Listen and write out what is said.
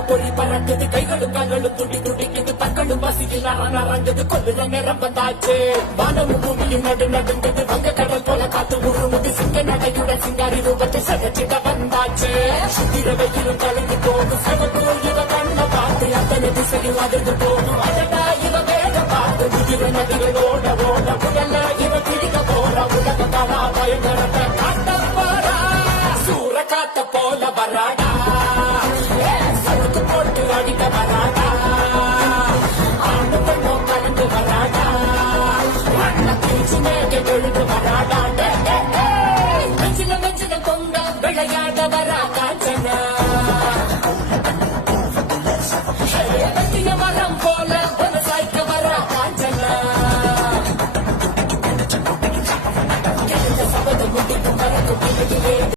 பொறி பறக்குது கைகளும் கால்களும் துடி துடிக்குது பற்களும் பசியில் நரங்குது கொள்ளுற நேரம் வந்தாச்சு வானமும் பூமியும் நடுங்குது வங்க கடல் போல காத்து உருமுது சிங்க நடையுடன் சிங்காரி ரூபத்தை சதச்சிட வந்தாச்சு சுத்திர வெயிலும் கலந்து போகும் சகப்பு இவ கண்ண பார்த்து அத்தனை திசையில் அதிர்ந்து போகும் அதடா இவ வேக பார்த்து உதிர நதிகளோ